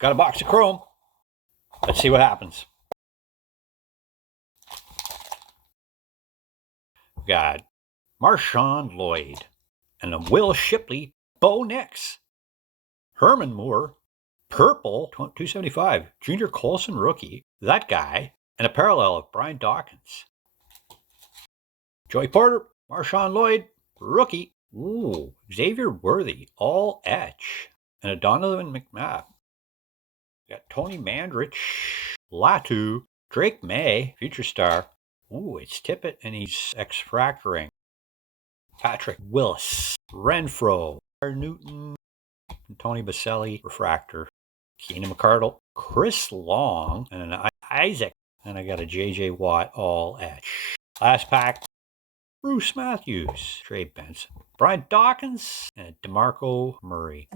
Got a box of Chrome. Let's see what happens. We got Marshawn Lloyd and a Will Shipley Bo Nix. Herman Moore, purple, 275. Junior Colson rookie, that guy, and a parallel of Brian Dawkins. Joey Porter, Marshawn Lloyd, rookie. Ooh, Xavier Worthy, all etch. And a Donovan McNabb. Got Tony Mandrich, Latu, Drake May, future star. Ooh, it's Tippett and he's X-Fractoring. Patrick Willis, Renfro, Newton, Tony Baselli, refractor. Keenan McCardle, Chris Long, and an Isaac. And I got a J.J. Watt, all etch. Last pack, Bruce Matthews, Trey Benson, Brian Dawkins, and DeMarco Murray.